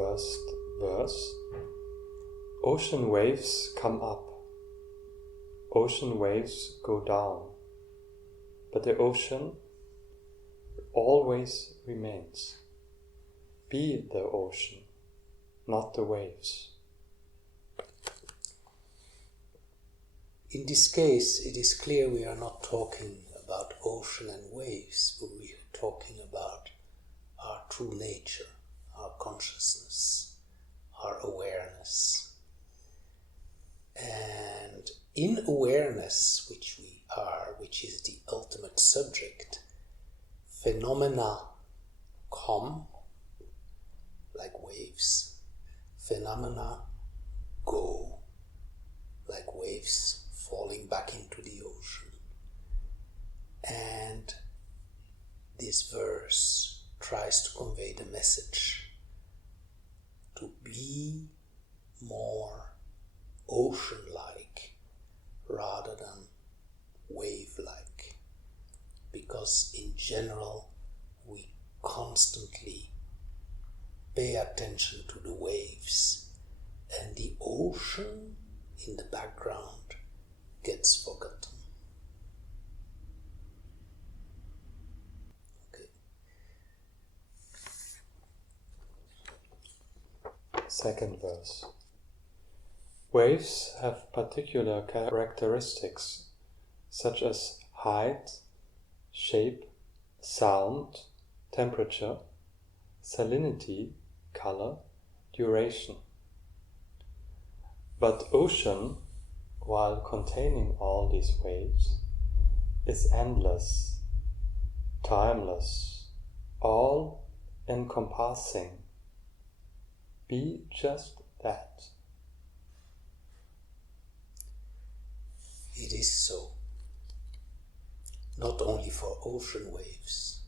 first verse, ocean waves come up, ocean waves go down, but the ocean always remains. Be the ocean, not the waves. In this case, it is clear we are not talking about ocean and waves, but we are talking about our true nature, our consciousness, our awareness. And in awareness, which we are, which is the ultimate subject, phenomena come like waves, phenomena go like waves falling back into the ocean. And this verse tries to convey the message to be more ocean-like rather than wave-like, because in general we constantly pay attention to the waves and the ocean in the background gets forgotten. Second verse. Waves have particular characteristics such as height, shape, sound, temperature, salinity, color, duration. But ocean, while containing all these waves, is endless, timeless, all-encompassing. Be just that. It is so, not only for ocean waves,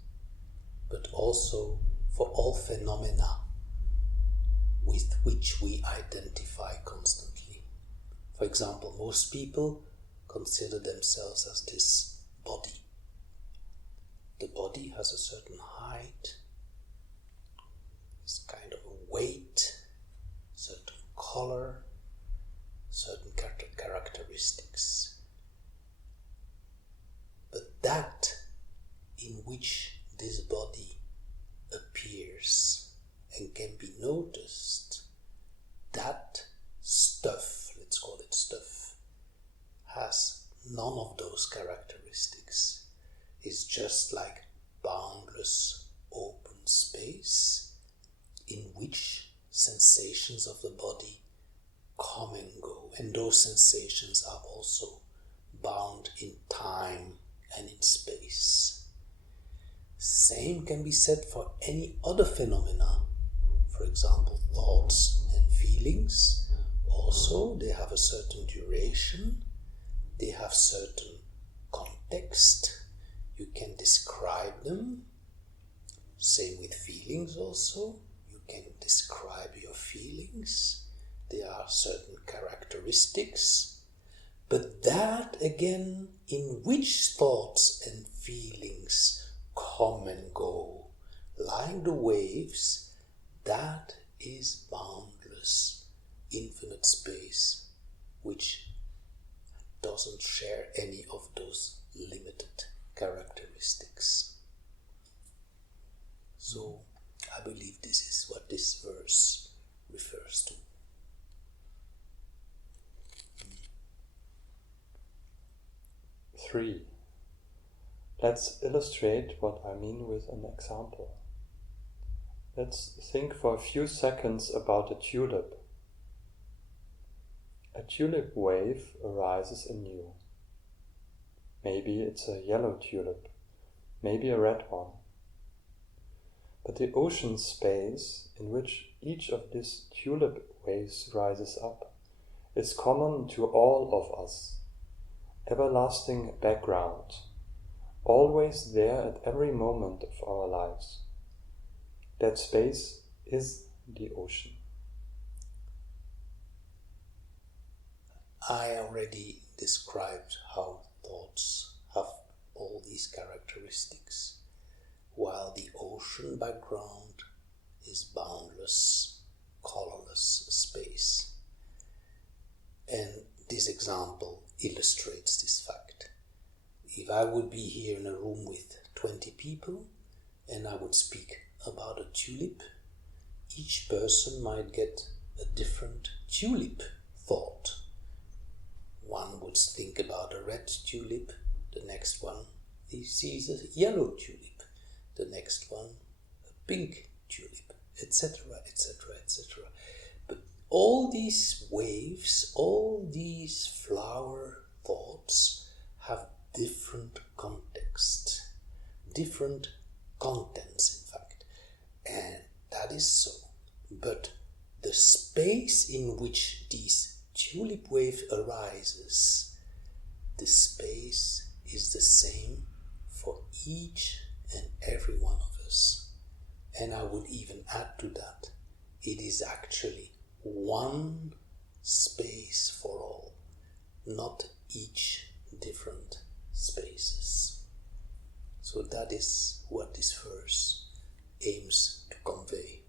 but also for all phenomena with which we identify constantly. For example, most people consider themselves as this body. The body has a certain height, this kind of a weight, certain color, certain characteristics. But that in which this body appears and can be noticed, that stuff, let's call it stuff, has none of those characteristics. It's just like boundless open space in which sensations of the body come and go, and those sensations are also bound in time and in space. Same can be said for any other phenomena. For example, thoughts and feelings. Also, they have a certain duration, they have certain context, you can describe them. Same with feelings also, you can describe your feelings, there are certain characteristics. But that again, in which thoughts and feelings come and go, like the waves, that is boundless, infinite space, which doesn't share any of those limited characteristics. So, I believe this is what this verse refers to. 3. Let's illustrate what I mean with an example. Let's think for a few seconds about a tulip. A tulip wave arises anew. Maybe it's a yellow tulip, maybe a red one. But the ocean space in which each of these tulip waves rises up is common to all of us. Everlasting background, always there at every moment of our lives. That space is the ocean. I already described how thoughts have all these characteristics, while the ocean background is boundless, example illustrates this fact. If I would be here in a room with 20 people and I would speak about a tulip, each person might get a different tulip thought. One would think about a red tulip, the next one he sees a yellow tulip, the next one a pink tulip, etc., etc., etc. But all these waves, all these flower thoughts have different context, different contents in fact, and that is so. But the space in which this tulip wave arises, the space is the same for each and every one of us. And I would even add to that, it is actually one space for all, not each different spaces. So that is what this verse aims to convey.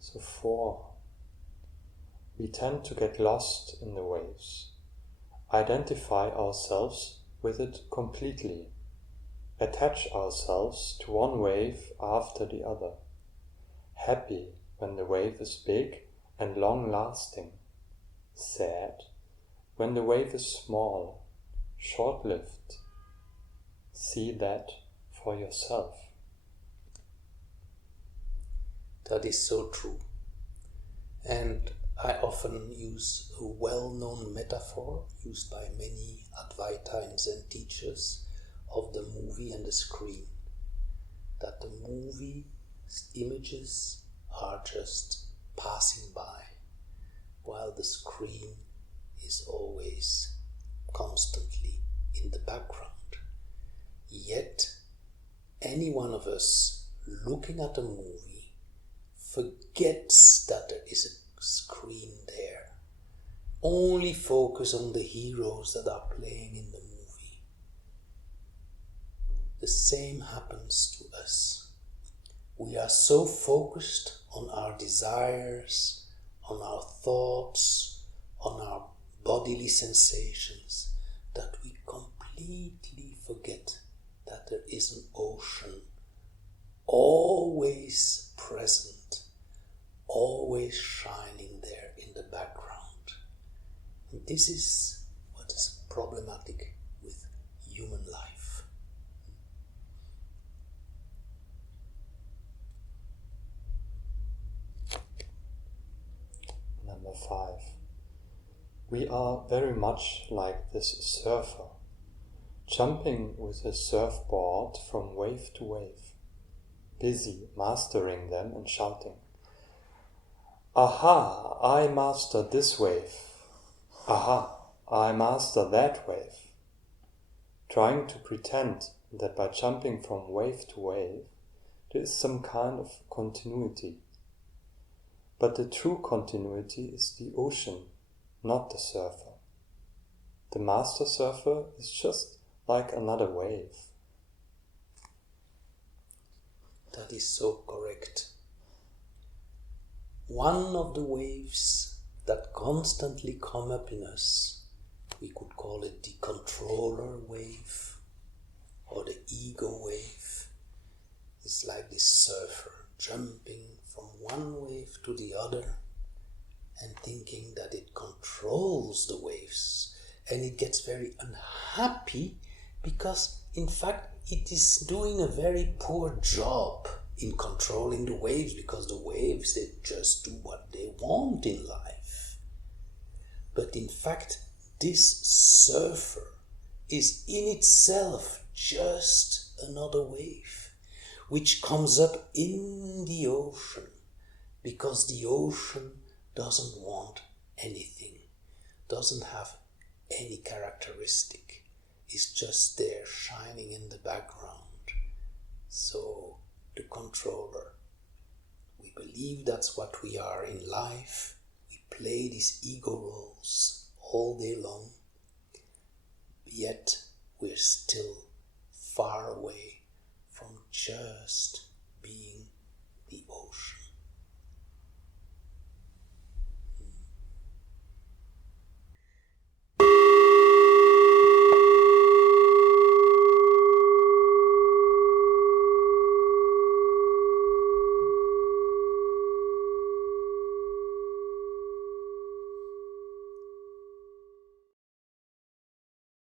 So 4. We tend to get lost in the waves, identify ourselves with it completely, attach ourselves to one wave after the other, happy when the wave is big and long-lasting, sad when the wave is small, short-lived. See that for yourself. That is so true. And I often use a well-known metaphor used by many Advaita and Zen teachers of the movie and the screen. That the movie images are just passing by, while the screen is always constantly in the background. Yet, any one of us looking at a movie forgets that there is a screen there. Only focus on the heroes that are playing in the movie. The same happens to us. We are so focused on our desires, on our thoughts, on our bodily sensations, that we completely forget that there is an ocean always present, always shining there in the background. And this is what is problematic with human life. Number 5. We are very much like this surfer, jumping with a surfboard from wave to wave, busy mastering them and shouting, "Aha, I master this wave. Aha, I master that wave." Trying to pretend that by jumping from wave to wave, there is some kind of continuity. But the true continuity is the ocean, not the surfer. The master surfer is just like another wave. That is so correct. One of the waves that constantly come up in us, we could call it the controller wave or the ego wave. It's like this surfer jumping from one wave to the other and thinking that it controls the waves, and it gets very unhappy because in fact it is doing a very poor job in controlling the waves, because the waves, they just do what they want in life. But in fact, this surfer is in itself just another wave which comes up in the ocean, because the ocean doesn't want anything, doesn't have any characteristic, is just there shining in the background. So the controller, we believe that's what we are in life. We play these ego roles all day long, yet we're still far away from just being the ocean.